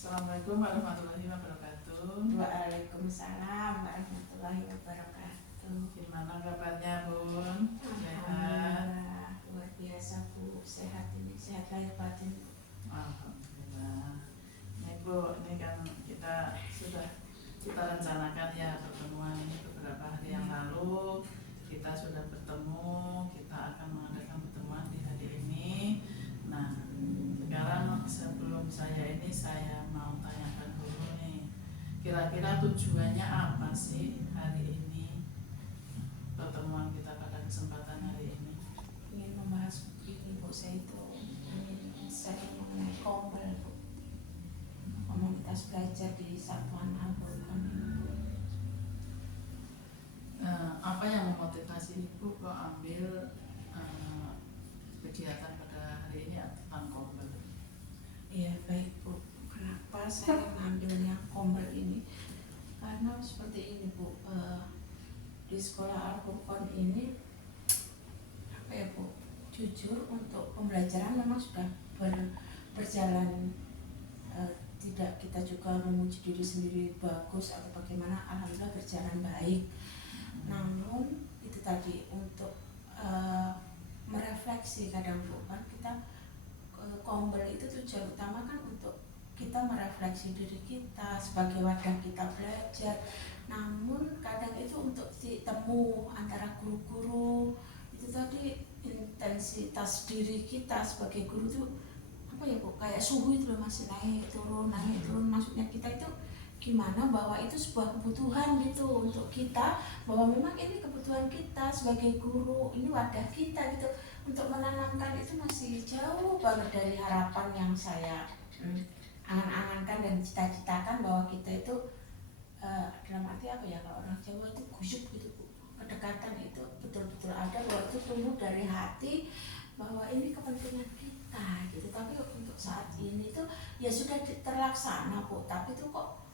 Assalamualaikum warahmatullahi wabarakatuh. Waalaikumsalam warahmatullahi wabarakatuh. Gimana kabarnya, Bun? Sehat? Alhamdulillah, luar biasa Bu, sehat ini, sehat lahir batin. Alhamdulillah. Ini Bu, ini kan kita rencanakan ya pertemuan ini beberapa hari yang lalu. Kita sudah bertemu, kita akan mengadakan pertemuan di hari ini. Nah, sekarang sebelum saya mau tanyakan dulu nih, kira-kira tujuannya apa sih hari ini, pertemuan kita pada kesempatan hari ini? Ingin membahas ini Bu, saya mengenai kombel Bu, komunitas belajar di Satuan Al-Quran ini Bu. Apa yang memotivasi Ibu kok ambil kegiatan pada hari ini tentang kombel? Iya baik Bu, kenapa saya mengambilnya kombel ini? Karena seperti ini Bu, di sekolah Al-Quran ini apa ya Bu, jujur untuk pembelajaran memang sudah berjalan, tidak kita juga memuji diri sendiri bagus atau bagaimana, alhamdulillah berjalan baik. Namun itu tadi untuk merefleksi kadang Bu, kan kita kombel itu tujuan utama kan untuk kita merefleksi diri kita sebagai wadah kita belajar. Namun kadang itu untuk temu antara guru-guru itu tadi, intensitas diri kita sebagai guru itu apa ya Bu, kayak suhu itu loh, masih naik turun. Maksudnya kita itu gimana bahwa itu sebuah kebutuhan gitu untuk kita, bahwa memang ini kebutuhan kita sebagai guru, ini wadah kita gitu. Untuk menanamkan itu masih jauh banget dari harapan yang saya angan-angankan dan cita-citakan, bahwa kita itu dalam arti apa ya, kalau orang Jawa itu gusuk gitu Bu, kedekatan itu betul-betul ada, bahwa itu tumbuh dari hati, bahwa ini kepentingan kita gitu. Tapi untuk saat ini tuh ya sudah terlaksana Bu, tapi itu kok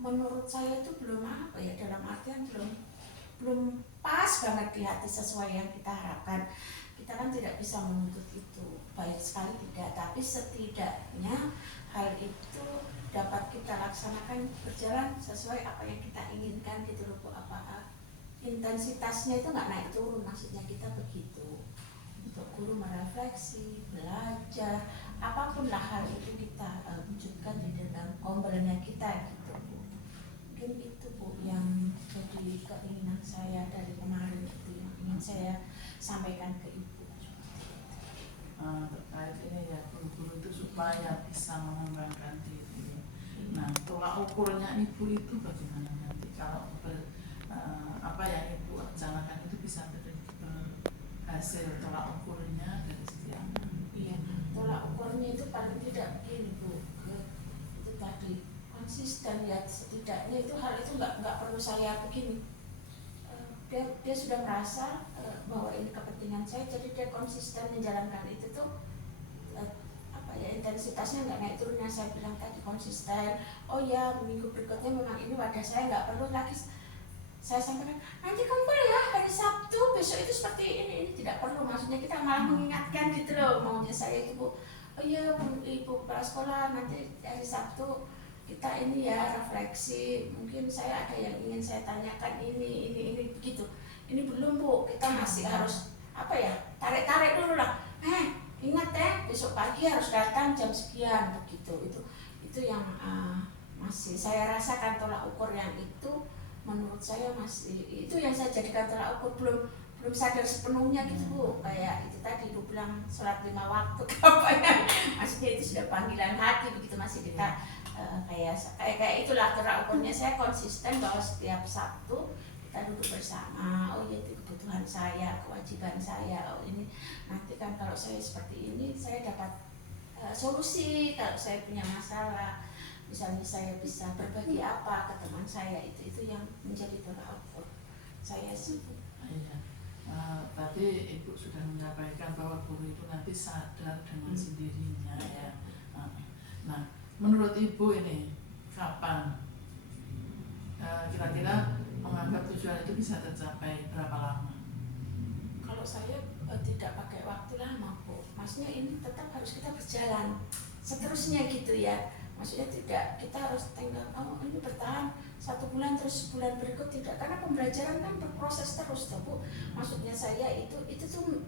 menurut saya itu belum apa ya, dalam artian belum pas banget di hati sesuai yang kita harapkan. Kita kan tidak bisa menuntut itu baik sekali, tidak, tapi setidaknya hal itu dapat kita laksanakan berjalan sesuai apa yang kita inginkan gitu loh Bu. Apa intensitasnya itu nggak naik turun, maksudnya kita begitu. Untuk guru merefleksi, belajar, apapun lah hal itu kita wujudkan di dalam kombelnya kita gitu Bu. Mungkin itu Bu yang jadi keinginan saya dari kemarin, itu yang ingin saya sampaikan ke Ibu. Terkait ini ya, guru-guru itu supaya bisa mengembangkan diri. Nah, tolak ukurnya Ibu itu bagaimana nanti kalau apa yang Ibu rencanakan itu bisa berhasil, tolak ukurnya dari segi apa? Iya, tolak ukurnya itu paling tidak begini Bu, itu tadi konsisten ya, setidaknya itu hal itu nggak perlu saya begini. Dia sudah merasa bahwa ini kepentingan saya, jadi dia konsisten menjalankan itu tuh apa ya, intensitasnya nggak naik turun yang saya bilang tadi, konsisten. Oh ya, minggu berikutnya memang ini wadah saya, nggak perlu lagi saya sampaikan nanti kumpul ya hari Sabtu besok itu seperti ini tidak perlu, maksudnya kita malah mengingatkan gitu loh maunya saya itu Bu. Oh iya Ibu kepala sekolah, nanti hari Sabtu kita ini ya refleksi, mungkin saya ada yang ingin saya tanyakan ini begitu. Ini belum Bu, kita masih harus apa ya, tarik dulu lah. Ingat besok pagi harus datang jam sekian begitu. Itu yang masih saya rasakan tolak ukur yang itu, menurut saya masih itu yang saya jadikan tolak ukur, belum sadar sepenuhnya gitu Bu. Kayak itu tadi Ibu bilang sholat 5 waktu apa ya, maksudnya itu sudah panggilan hati begitu, masih kita kayak itulah tolak ukurnya. Saya konsisten bahwa setiap Sabtu kita duduk bersama. Oh ya, itu kebutuhan saya, kewajiban saya. Oh ini nanti kan kalau saya seperti ini saya dapat solusi. Kalau saya punya masalah, misalnya saya bisa berbagi apa ke teman saya, itu yang menjadi tolak ukur saya sih Bu. Iya. Tadi Ibu sudah menyampaikan bahwa guru itu nanti sadar dengan sendirinya ya. Nah, menurut Ibu ini kapan kira-kira menganggap tujuan itu bisa tercapai, berapa lama? Kalau saya tidak pakai waktu lama Bu, maksudnya ini tetap harus kita berjalan seterusnya gitu ya. Maksudnya tidak kita harus tenggang oh ini bertahan 1 bulan terus bulan berikut tidak, karena pembelajaran kan berproses terus tuh Bu. Maksudnya saya itu tuh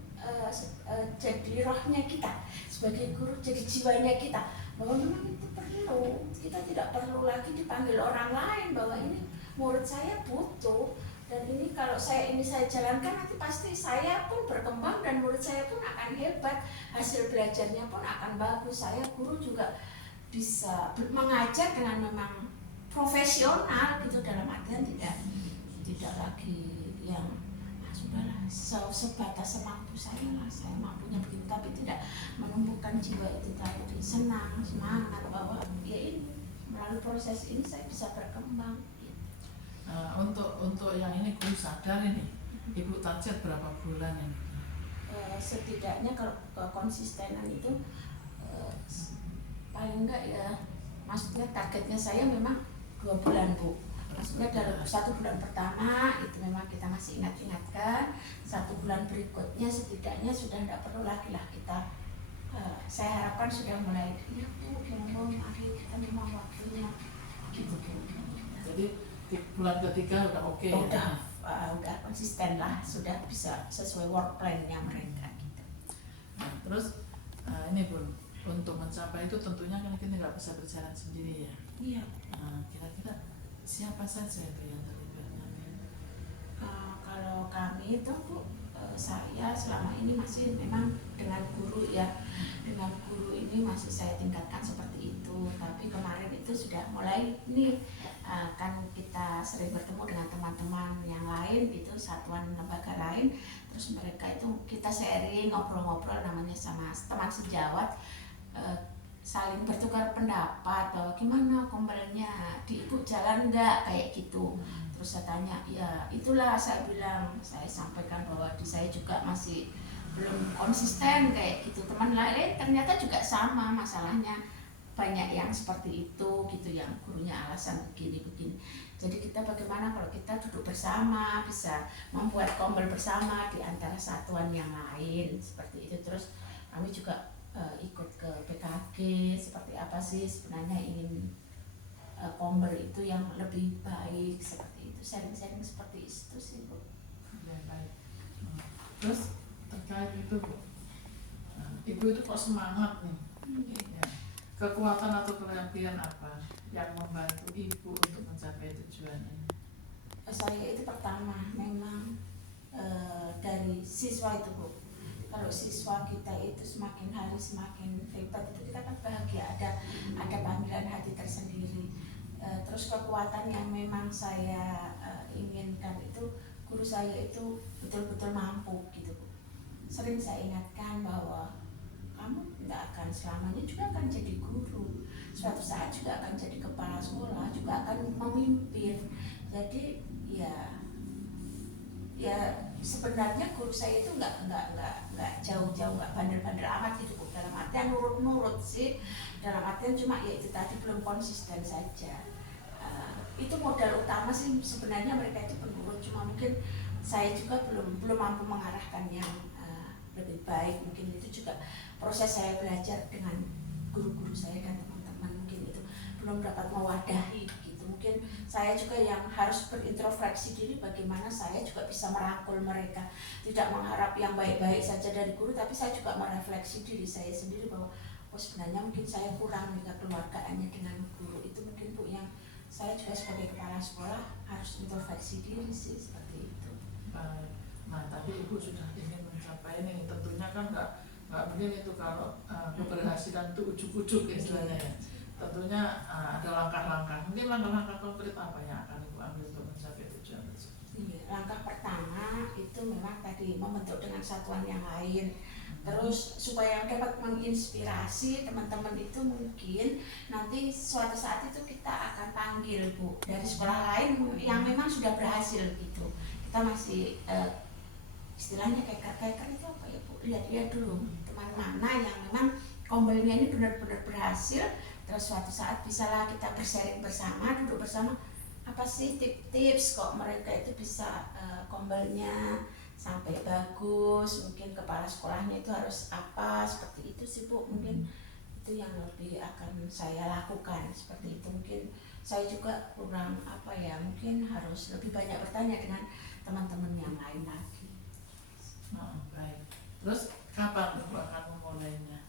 jadi rohnya kita sebagai guru, jadi jiwanya kita bahwa memang itu perlu, kita tidak perlu lagi dipanggil orang lain bahwa ini murid saya butuh. Dan ini kalau saya jalankan nanti pasti saya pun berkembang dan murid saya pun akan hebat, hasil belajarnya pun akan bagus. Saya guru juga bisa mengajar dengan memang profesional gitu, dalam artian tidak lagi yang sudahlah sebatas semampu saya lah, saya mampunya begini, tapi tidak menumbuhkan jiwa itu tadi senang semangat bahwa ya ini melalui proses ini saya bisa berkembang. Untuk yang ini guru sadar ini Ibu target berapa bulan ini? Setidaknya kalau konsistenan itu paling enggak ya, maksudnya targetnya saya memang 2 bulan Bu. Maksudnya dalam 1 bulan pertama itu memang kita masih ingatkan, 1 bulan berikutnya setidaknya sudah tidak perlu lagi lah kita. Saya harapkan sudah mulai ya Bu, mari kita memang waktunya gitu Bu. Jadi di bulan ketiga udah oke ya? Udah konsisten lah, sudah bisa sesuai work plan-nya mereka gitu. Nah, terus ini Bun, untuk mencapai itu tentunya kan kita nggak bisa berjalan sendiri ya. Iya. Kira-kira siapa saja itu yang terlibat nanti? Kalau kami itu Bu, saya selama ini masih memang dengan guru ya, dengan guru ini masih saya tingkatkan seperti itu. Tapi kemarin itu sudah mulai nih, kan kita sering bertemu dengan teman-teman yang lain gitu, satuan lembaga lain, terus mereka itu kita sharing, ngobrol-ngobrol namanya sama teman sejawat, saling bertukar pendapat bahwa gimana kombelnya di Ibu jalan enggak kayak gitu. Terus saya tanya, ya itulah saya bilang, saya sampaikan bahwa di saya juga masih belum konsisten kayak gitu. Teman lain ternyata juga sama masalahnya, banyak yang seperti itu gitu, yang gurunya alasan begini-begini. Jadi kita bagaimana kalau kita duduk bersama, bisa membuat kombel bersama di antara satuan yang lain seperti itu. Terus kami juga ikut ke PKG, seperti apa sih sebenarnya ingin kombel itu yang lebih baik, seperti itu, sharing-sharing seperti itu sih Bu. Ya, baik. Terus terkait itu Bu, Ibu itu kok semangat nih? Ya. Kekuatan atau kelebihan apa yang membantu Ibu untuk mencapai tujuan ini? Saya itu pertama memang dari siswa itu Bu. Kalau siswa kita itu semakin hari semakin hebat itu kita kan bahagia, ada panggilan hati tersendiri. Terus kekuatan yang memang saya inginkan itu guru saya itu betul-betul mampu gitu Bu. Sering saya ingatkan bahwa kamu tidak akan selamanya juga akan jadi guru, suatu saat juga akan jadi kepala sekolah, juga akan memimpin. Jadi ya sebenarnya guru saya itu nggak jauh-jauh, nggak bandel-bandel amat gitu Bu. Dalam artian nurut-nurut sih, dalam artian cuma ya itu tadi belum konsisten saja. Itu modal utama sih sebenarnya, mereka itu penurut, cuma mungkin saya juga belum mampu mengarahkan yang lebih baik. Mungkin itu juga proses saya belajar dengan guru-guru saya dan teman-teman, mungkin itu belum dapat mewadahi gitu. Mungkin saya juga yang harus berintrospeksi diri, bagaimana saya juga bisa merangkul mereka, tidak mengharap yang baik-baik saja dari guru, tapi saya juga merefleksi diri saya sendiri bahwa sebenarnya mungkin saya kurang nih kekeluargaannya dengan guru. Itu mungkin Bu yang saya juga sebagai kepala sekolah harus introspeksi diri sih, seperti itu. Nah, tadi Ibu sudah ingin mencapai ini, tentunya kan nggak mungkin itu kalau keberhasilan itu ujuk-ujuk istilahnya ya. Tentunya ada langkah-langkah. Mungkin langkah-langkah konkret apa yang akan Ibu ambil untuk mencapai tujuan tersebut? Langkah pertama itu memang tadi membentuk dengan satuan yang lain. Terus supaya dapat menginspirasi teman-teman itu, mungkin nanti suatu saat itu kita akan panggil Bu dari sekolah lain yang memang sudah berhasil gitu. Kita masih istilahnya keker itu apa ya Bu, lihat-lihat dulu teman mana yang memang kombelnya ini benar-benar berhasil. Terus suatu saat bisalah kita bersharing bersama, duduk bersama, apa sih tips kok mereka itu bisa kombelnya sampai bagus, mungkin kepala sekolahnya itu harus apa, seperti itu sih Bu. Mungkin itu itu yang lebih akan saya lakukan seperti itu. Mungkin saya juga kurang apa ya, mungkin harus lebih banyak bertanya dengan teman-teman yang lain lagi. Baik. Terus kapan Bu akan memulainya?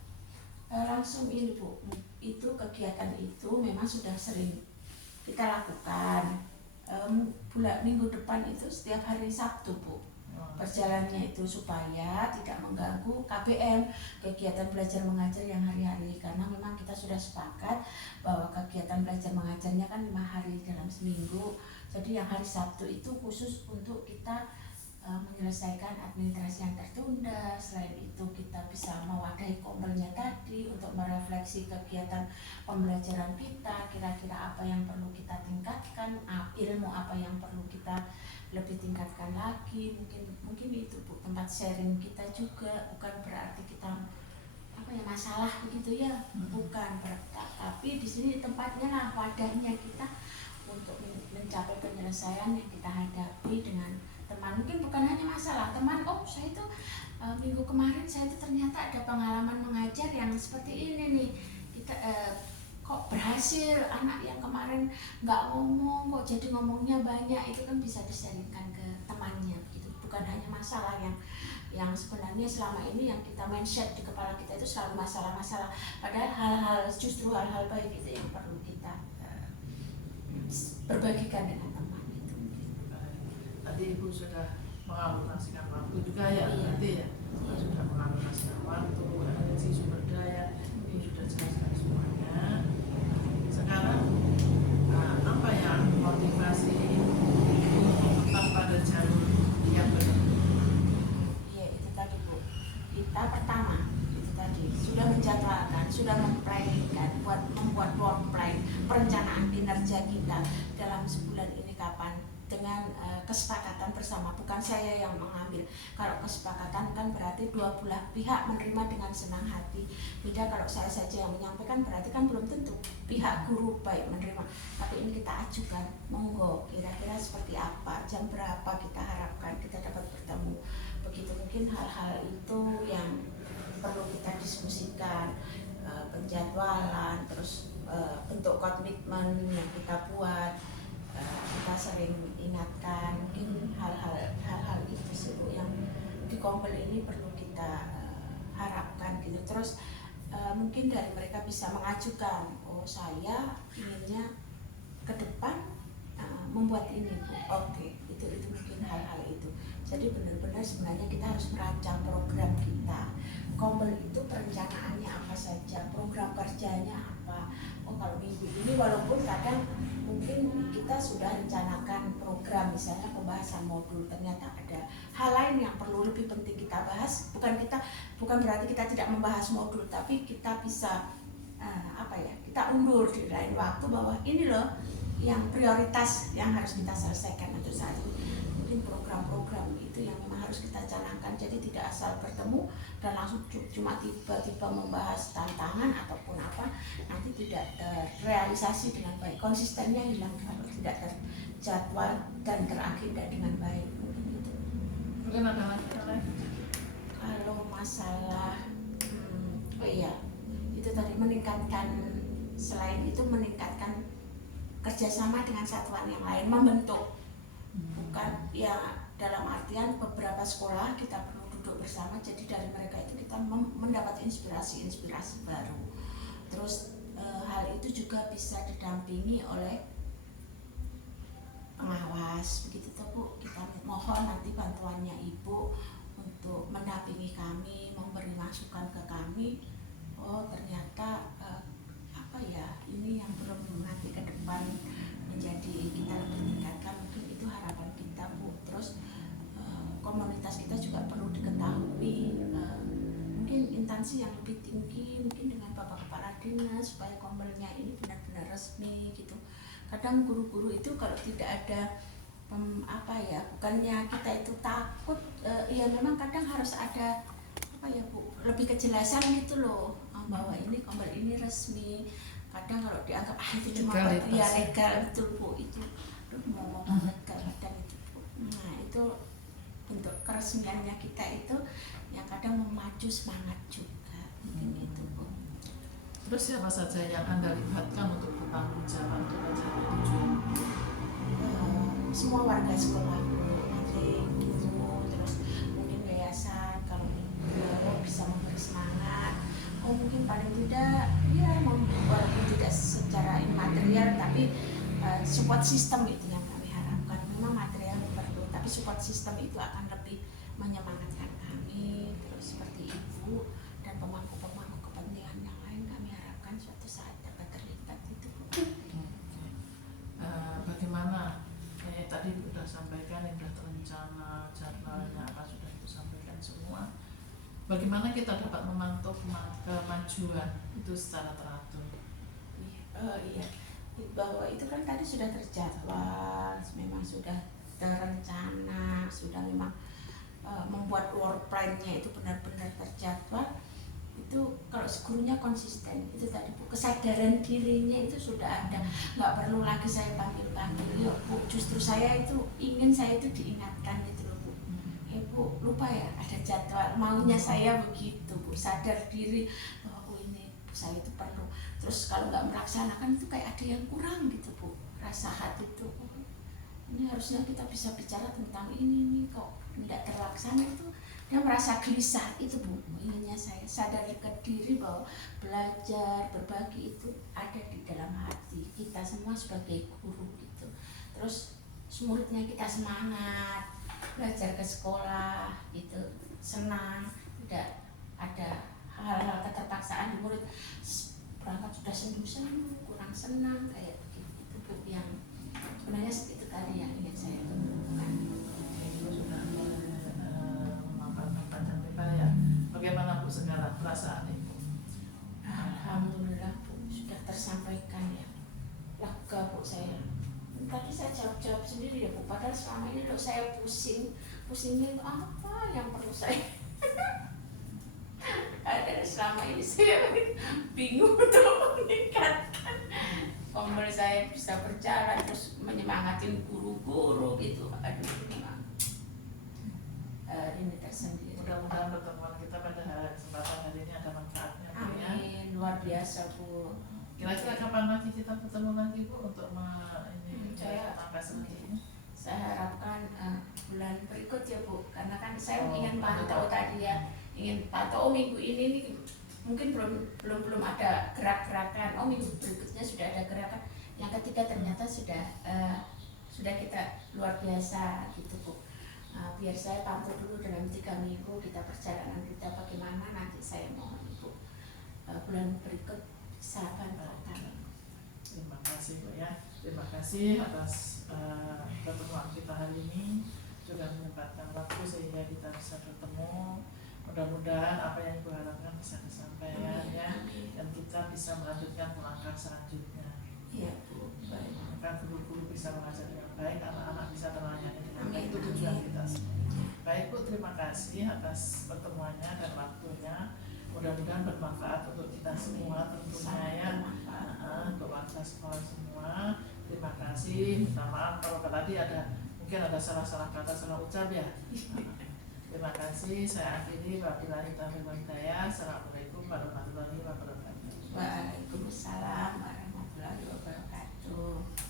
Langsung ini Bu, itu kegiatan itu memang sudah sering kita lakukan. Minggu depan itu setiap hari Sabtu Bu. Berjalannya itu supaya tidak mengganggu KBM, kegiatan belajar mengajar yang hari-hari, karena memang kita sudah sepakat bahwa kegiatan belajar mengajarnya kan 5 hari dalam seminggu. Jadi yang hari Sabtu itu khusus untuk kita menyelesaikan administrasi yang tertunda. Selain itu kita bisa mewadahi komelnya tadi untuk merefleksi kegiatan pembelajaran kita, kira-kira apa yang perlu kita tingkatkan, ilmu apa yang perlu kita lebih tingkatkan lagi. Mungkin itu Bu, tempat sharing kita juga, bukan berarti kita apa ya masalah begitu ya, bukan, tapi di sini tempatnya lah, wadahnya kita untuk mencapai penyelesaian yang kita hadapi dengan teman. Mungkin bukan hanya masalah teman, saya itu minggu kemarin saya itu ternyata ada pengalaman mengajar yang seperti ini nih, kita kok berhasil, anak yang kemarin nggak ngomong kok jadi ngomongnya banyak, itu kan bisa disaringkan ke temannya gitu. Bukan hanya masalah yang sebenarnya selama ini yang kita mindset di kepala kita itu selalu masalah-masalah, padahal justru hal-hal baik itu yang perlu kita berbagikan dengan teman itu. Tadi Ibu sudah mengalokasikan waktu juga ya, nanti ya sudah mengalokasikan waktu, energi, sumber daya, ini sudah jelaskan semuanya. Sekarang apa yang motivasi untuk tetap pada jalur yang benar? Iya, itu tadi Bu, kita pertama itu tadi sudah menjadwalkan, sudah memplanningkan, membuat work plan, perencanaan kinerja kita dalam sebulan ini kapan, dengan kesepakatan bersama, bukan saya yang mengambil. Kalau kesepakatan kan berarti dua belah pihak menerima dengan senang hati. Beda kalau saya saja yang menyampaikan, berarti kan belum tentu pihak guru baik menerima. Tapi ini kita ajukan, monggo kira-kira seperti apa, jam berapa kita harapkan kita dapat bertemu. Begitu mungkin hal-hal itu yang perlu kita diskusikan, penjadwalan, terus bentuk komitmen yang kita buat. Kita sering ingatkan, mungkin hal-hal itu sih Bu yang di Kompel ini perlu kita harapkan gitu. Terus mungkin dari mereka bisa mengajukan, saya inginnya ke depan membuat ini Bu. Oke, itu mungkin hal-hal itu. Jadi benar-benar sebenarnya kita harus merancang program kita. Kompel itu perencanaannya apa saja, program kerjanya apa. Kalau minggu ini walaupun kadang mungkin kita sudah rencanakan program, misalnya pembahasan modul, ternyata ada hal lain yang perlu lebih penting kita bahas. Bukan berarti kita tidak membahas modul, tapi kita bisa kita undur di lain waktu, bahwa ini loh yang prioritas yang harus kita selesaikan untuk saat ini. Mungkin program-program itu yang memang harus kita canangkan, jadi tidak asal bertemu dan langsung cuma tiba-tiba membahas tantangan ataupun apa, nanti tidak terrealisasi dengan baik, konsistennya hilang kalau tidak terjadwal dan teragenda dengan baik. Mungkin ada lagi? Kalau masalah itu tadi meningkatkan, selain itu meningkatkan kerjasama dengan satuan yang lain, membentuk, bukan ya dalam artian beberapa sekolah kita perlu duduk bersama, jadi dari mereka itu kita mendapat inspirasi baru. Terus hal itu juga bisa didampingi oleh pengawas, begitu tuh Bu. Kita mohon nanti bantuannya Ibu untuk mendampingi kami, memberi masukan ke kami. Ternyata ini yang belum nanti ke depan menjadi kita lebih tingkatkan, mungkin itu harapan kita Bu. Terus komunitas kita juga perlu diketahui, mungkin instansi yang lebih tinggi, mungkin dengan Bapak Kepala Dinas, supaya Kompelnya ini benar-benar resmi gitu. Kadang guru-guru itu kalau tidak ada bukannya kita itu takut, ya memang kadang harus ada Bu, lebih kejelasan gitu loh, bahwa ini Kompel ini resmi. Kadang kalau dianggap itu cuma legal, betul Bu, itu mau legal kadang itu Bu. Nah itu untuk keresmiannya kita itu yang kadang memacu semangat juga, mungkin gitu Bu. Terus siapa saja yang Anda libatkan untuk bertanggung jawab untuk acara tujuan? Semua warga sekolah, nanti guru, terus mungkin yayasan kalau bisa memberi semangat, mungkin paling tidak ya walaupun tidak secara material tapi support system itu yang kami harapkan. Memang material perlu, tapi support system itu akan lebih menyemangatkan kami. Terus seperti ibu dan pemangku-pemangku kepentingan yang lain, kami harapkan suatu saat dapat terlibat itu. Bagaimana? Tadi sudah sampaikan, sudah terencana jadwalnya apa sudah itu sampaikan semua. Bagaimana kita dapat memantau kemajuan itu secara teratur? Iya, bahwa itu kan tadi sudah terjadwal, memang sudah terencana, sudah memang membuat work plan-nya itu benar-benar terjadwal. Itu kalau gurunya konsisten, itu tadi Bu, kesadaran dirinya itu sudah ada, nggak perlu lagi saya panggil-panggil, ya Bu, justru saya itu ingin saya itu diingatkan gitu loh Bu. Bu, lupa ya ada jadwal, maunya saya begitu Bu, sadar diri bahwa ini saya itu perlu. Terus kalau nggak melaksanakan itu kayak ada yang kurang gitu Bu, rasa hati itu ini harusnya kita bisa bicara tentang ini kok tidak terlaksana, itu dia merasa gelisah itu Bu. Inginnya saya sadar ke diri bahwa belajar berbagi itu ada di dalam hati kita semua sebagai guru gitu. Terus muridnya kita semangat belajar ke sekolah gitu, senang, tidak ada hal-hal keterpaksaan. Murid berangkat sudah sendu-sendu, kurang senang kayak begitu Bu, yang sebenarnya itu tadi yang ingin saya tunjukkan. Itu sudah memaparkan panjang lebar ya. Bagaimana Bu sekarang perasaan Ibu? Alhamdulillah Bu, sudah tersampaikan ya, lega Bu saya. Tadi saya jawab sendiri ya Bu, padahal selama ini loh saya pusingnya itu apa yang perlu saya ada selama ini saya bingung untuk meningkatkan kompel saya bisa berjalan, terus menyemangatin guru-guru gitu. Aduh, memang ini tersendiri. Mudah-mudahan pertemuan kita pada kesempatan hari ini ada manfaatnya Bu ya. Amin, luar biasa Bu. Kira-kira kapan lagi kita bertemu lagi Bu untuk Saya selanjutnya? Saya harapkan bulan berikut ya Bu, karena kan saya ingin pantau tadi ya, ingin pantau minggu ini nih mungkin belum ada gerak-gerakan. Minggu berikutnya sudah ada gerakan. Yang ketiga ternyata sudah kita luar biasa gitu Bu. Biar saya pantau dulu dalam 3 minggu kita perjalanan kita bagaimana, nanti saya mohon Ibu bulan berikut bisa bantu kami. Terima kasih Bu ya. Terima kasih atas pertemuan kita hari ini, sudah menyempatkan waktu sehingga kita bisa bertemu. Mudah-mudahan apa yang Ibu harapkan bisa disampaikan ya, dan kita bisa melanjutkan langkah selanjutnya. Iya Bu, baik. Maka guru-guru bisa mengajar dengan baik, anak-anak bisa terlayani dengan baik, itu tujuan kita semua. Baik Bu, terima kasih atas pertemuannya dan waktunya. Mudah-mudahan bermanfaat untuk kita semua tentunya ya, untuk warga sekolah semua. Terima kasih, minta maaf kalau tadi mungkin ada salah-salah kata, salah ucap ya. Terima kasih, saya akhiri. Wabillahi taufiq wal hidayah. Assalamualaikum warahmatullahi wabarakatuh. Waalaikumsalam warahmatullahi wabarakatuh.